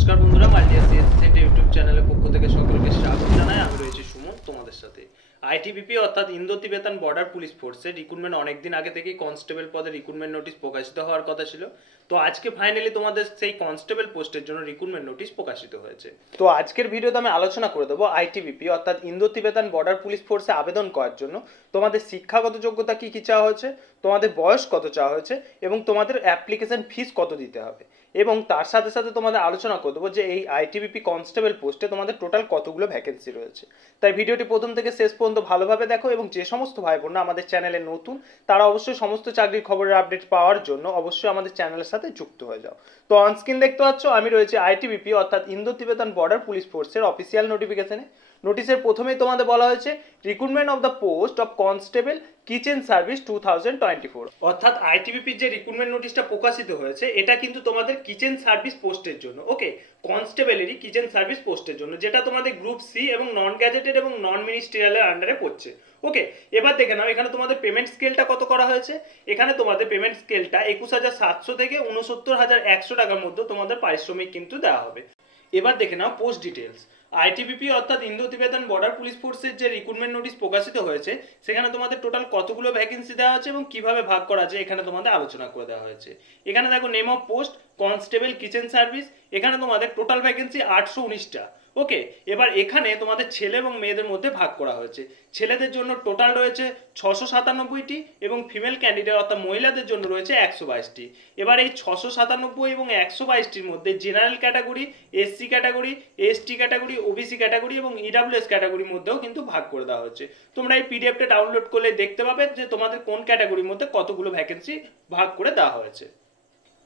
নমস্কার বন্ধুরা, মাল্টিয়া CSC centre YouTube চ্যানেলের পক্ষ থেকে সকলকে স্বাগত জানাই। আমি রয়েছি সুমন তোমাদের সাথে। আইটিবিপি অর্থাৎ ইন্দো তিবেতান বর্ডার পুলিশ ফোর্সের রিক্রুটমেন্ট অনেকদিন আগে থেকেই কনস্টেবল পদে রিক্রুটমেন্ট নোটিশ প্রকাশিত হওয়ার কথা ছিল। তো আজকে ফাইনালি তোমাদের সেই কনস্টেবল পোস্টের জন্য রিক্রুটমেন্ট নোটিশ প্রকাশিত হয়েছে। তো আজকের ভিডিওতে আমি আলোচনা করে দেবো আইটিবিপি অর্থাৎ ইন্দো তিবেতান বর্ডার পুলিশ ফোর্সে আবেদন করার জন্য তোমাদের শিক্ষাগত যোগ্যতা কি কি চাওয়া হয়েছে, তোমাদের বয়স কত চাওয়া হয়েছে এবং তোমাদের অ্যাপ্লিকেশন ফিস কত দিতে হবে, এবং তার সাথে সাথে তোমাদের আলোচনা করে দেবো যে এই আইটিবিপি কনস্টেবল পোস্টে তোমাদের টোটাল কতগুলো ভ্যাকেন্সি রয়েছে। তাই ভিডিওটি প্রথম থেকে শেষ পর্যন্ত ভালোভাবে দেখো, এবং যে সমস্ত ভাই বোনরা আমাদের চ্যানেলে নতুন তারা অবশ্যই সমস্ত চাকরির খবরের আপডেট পাওয়ার জন্য অবশ্যই আমাদের চ্যানেলের সাথে যুক্ত হয়ে যাও। তো অনস্ক্রিন দেখতে পাচ্ছ আমি রয়েছে আইটিবিপি অর্থাৎ ইন্দো তিবেতান বর্ডার পুলিশ ফোর্সের অফিসিয়াল নোটিফিকেশনে। নোটিশের প্রথমেই তোমাদের বলা হয়েছে recruitment of the post of constable kitchen service 2024, অর্থাৎ আইটিবিপির যে রিক্রুটমেন্ট নোটিশটা প্রকাশিত হয়েছে এটা কিন্তু তোমাদের কিচেন সার্ভিস পোস্টের জন্য। ওকে, কনস্টেবলেরই কিচেন সার্ভিস পোস্টের জন্য, যেটা তোমাদের গ্রুপ সি এবং নন গ্যাজেটেড এবং নন মিনিস্ট্রিয়ালের আন্ডারে পড়ছে। ওকে, এবার দেখে নাও এখানে তোমাদের পেমেন্ট স্কেলটা কত করা হয়েছে। এখানে তোমাদের পেমেন্ট স্কেলটা 21,700 থেকে 69,100 টাকার মধ্যে তোমাদের পারিশ্রমিক কিন্তু দেওয়া হবে। এবার দেখে নাও পোস্ট ডিটেলস। আইটিবিপি অর্থাৎ ইন্দো তিবেতান বর্ডার পুলিশ ফোর্সের যে রিক্রুটমেন্ট নোটিশ প্রকাশিত হয়েছে সেখানে তোমাদের টোটাল কতগুলো ভ্যাকেন্সি দেওয়া আছে এবং কিভাবে ভাগ করা আছে এখানে তোমাদের আলোচনা করে দেওয়া হয়েছে। এখানে দেখো name of post constable kitchen service, এখানে তোমাদের টোটাল ভ্যাকেন্সি 819টা। ওকে, এবার এখানে তোমাদের ছেলে এবং মেয়েদের মধ্যে ভাগ করা হয়েছে। ছেলেদের জন্য টোটাল রয়েছে 697টি এবং ফিমেল ক্যান্ডিডেট অর্থাৎ মহিলাদের জন্য রয়েছে 122টি। এবার এই 697 এবং 122টির মধ্যে general category, SC category, ST category, OBC category এবং ইডাব্লিউএস ক্যাটাগরির মধ্যেও কিন্তু ভাগ করে দেওয়া হচ্ছে। তোমরা এই পিডিএফটা ডাউনলোড করলে দেখতে পাবে যে তোমাদের কোন ক্যাটাগরির মধ্যে কতগুলো ভ্যাকেন্সি ভাগ করে দেওয়া হয়েছে।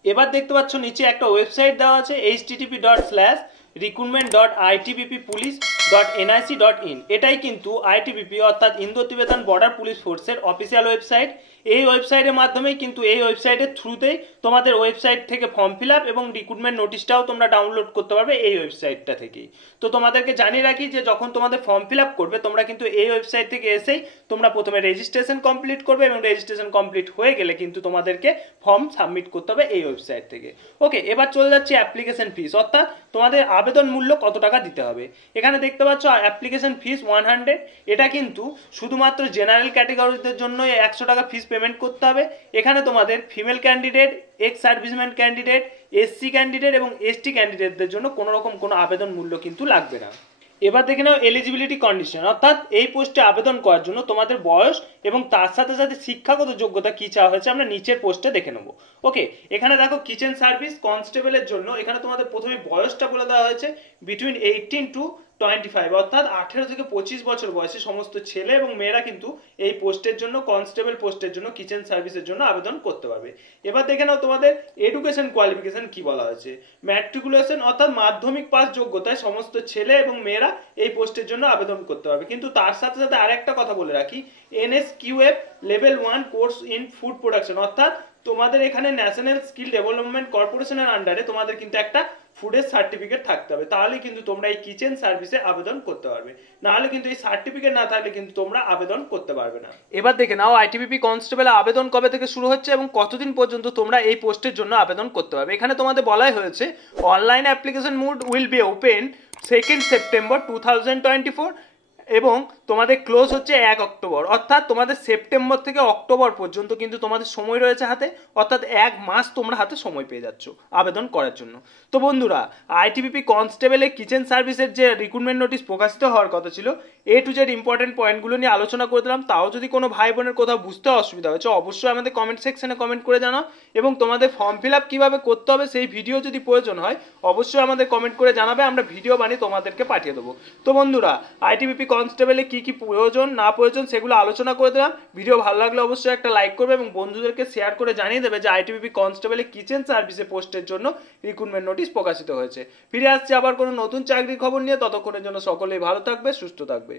এবার দেখতে পাচ্ছ নিচে একটা ওয়েবসাইট দেওয়া আছে http://recruitment.itbppolice.nic.in। এটাই কিন্তু আইটিবিপি অর্থাৎ ইন্দো তিবেতান বর্ডার পুলিশ ফোর্সের অফিসিয়াল ওয়েবসাইট। এই ওয়েবসাইটের মাধ্যমেই কিন্তু এই ওয়েবসাইটের থ্রুতেই তোমাদের ওয়েবসাইট থেকে ফর্ম ফিল আপ এবং রিক্রুটমেন্ট নোটিশটাও তোমরা ডাউনলোড করতে পারবে এই ওয়েবসাইটটা থেকেই। তো তোমাদেরকে জানিয়ে রাখি যে যখন তোমাদের ফর্ম ফিল আপ করবে তোমরা কিন্তু এই ওয়েবসাইট থেকে এসেই তোমরা প্রথমে রেজিস্ট্রেশন কমপ্লিট করবে এবং রেজিস্ট্রেশন কমপ্লিট হয়ে গেলে কিন্তু তোমাদেরকে ফর্ম সাবমিট করতে হবে এই ওয়েবসাইট থেকে। ওকে, এবার চলে যাচ্ছে অ্যাপ্লিকেশন ফিস, অর্থাৎ তোমাদের আবেদন মূল্য কত টাকা দিতে হবে। এখানে দেখতে পাচ্ছ অ্যাপ্লিকেশন ফিস 100। এটা কিন্তু শুধুমাত্র জেনারেল ক্যাটাগরিদের জন্য 100 টাকা ফিস পেমেন্ট করতে হবে। এখানে তোমাদের female candidate, ex serviceman candidate, SC candidate এবং এসটি ক্যান্ডিডেটদের জন্য কোনো রকম কোনো আবেদন মূল্য কিন্তু লাগবে না। এবার দেখে নাও এলিজিবিলিটি কন্ডিশন, অর্থাৎ এই পোস্টে আবেদন করার জন্য তোমাদের বয়স এবং তার সাথে সাথে শিক্ষাগত যোগ্যতা কি চাওয়া হয়েছে আমরা নিচের পোস্টে দেখে নেবো। ওকে, এখানে দেখো কিচেন সার্ভিস কনস্টেবলের জন্য এখানে তোমাদের প্রথমে বয়সটা বলে দেওয়া হয়েছে বিটুইন 18 to 25, অর্থাৎ 18 থেকে 25 বছর বয়সে সমস্ত ছেলে এবং মেয়েরা কিন্তু এই পোস্টের জন্য কনস্টেবল পোস্টের জন্য কিচেন সার্ভিসের জন্য আবেদন করতে পারবে। এবার দেখে নাও তোমাদের এডুকেশন কোয়ালিফিকেশন কি বলা হয়েছে। ম্যাট্রিকুলেশন অর্থাৎ মাধ্যমিক পাস যোগ্যতায় সমস্ত ছেলে এবং মেয়েরা এই পোস্টের জন্য আবেদন করতে পারবে। কিন্তু তার সাথে সাথে আরেকটা কথা বলে রাখি, NSQF level 1 course in food production, অর্থাৎ তোমাদের এখানে ন্যাশনাল স্কিল ডেভেলপমেন্ট কর্পোরেশনের আন্ডারে তোমাদের কিন্তু একটা ফুডের সার্টিফিকেট থাকতে হবে, তাহলে কিন্তু তোমরা এই কিচেন সার্ভিসে আবেদন করতে পারবে। না হলে কিন্তু এই সার্টিফিকেট না থাকলে কিন্তু তোমরা আবেদন করতে পারবে না। এবার দেখে নাও আইটিবিপি কনস্টেবল আবেদন কবে থেকে শুরু হচ্ছে এবং কতদিন পর্যন্ত তোমরা এই পোস্টের জন্য আবেদন করতে পারবে। এখানে তোমাদের বলাই হয়েছে online application mode will be open 2 September 2024 এবং তোমাদের ক্লোজ হচ্ছে 1 অক্টোবর, অর্থাৎ তোমাদের সেপ্টেম্বর থেকে অক্টোবর পর্যন্ত কিন্তু তোমাদের সময় রয়েছে হাতে, অর্থাৎ 1 মাস তোমরা হাতে সময় পেয়ে যাচ্ছ আবেদন করার জন্য। তো বন্ধুরা, আইটিবিপি কনস্টেবলের কিচেন সার্ভিসের যে রিক্রুটমেন্ট নোটিশ প্রকাশিত হওয়ার কথা ছিল A to Z ইম্পর্টেন্ট পয়েন্টগুলো নিয়ে আলোচনা করে দিলাম। তাও যদি কোনো ভাই বোনের কোথাও বুঝতে অসুবিধা হয়েছে অবশ্যই আমাদের কমেন্ট সেকশনে কমেন্ট করে জানাও, এবং তোমাদের ফর্ম ফিল আপ কীভাবে করতে হবে সেই ভিডিও যদি প্রয়োজন হয় অবশ্যই আমাদের কমেন্ট করে জানাবে, আমরা ভিডিও বানিয়ে তোমাদেরকে পাঠিয়ে দেবো। তো বন্ধুরা, আইটিবিপি কনস্টেবলে কি কি প্রয়োজন না প্রয়োজন সেগুলো আলোচনা করে দিলাম। ভিডিও ভালো লাগলে অবশ্যই একটা লাইক করবে এবং বন্ধুদেরকে শেয়ার করে জানিয়ে দেবে যে আইটিবিপি কনস্টেবলে কিচেন সার্ভিসে পোস্টের জন্য রিক্রুটমেন্ট নোটিশ প্রকাশিত হয়েছে। ফিরে আসছে আবার কোনো নতুন চাকরির খবর নিয়ে, ততক্ষণের জন্য সকলেই ভালো থাকবে, সুস্থ থাকবে।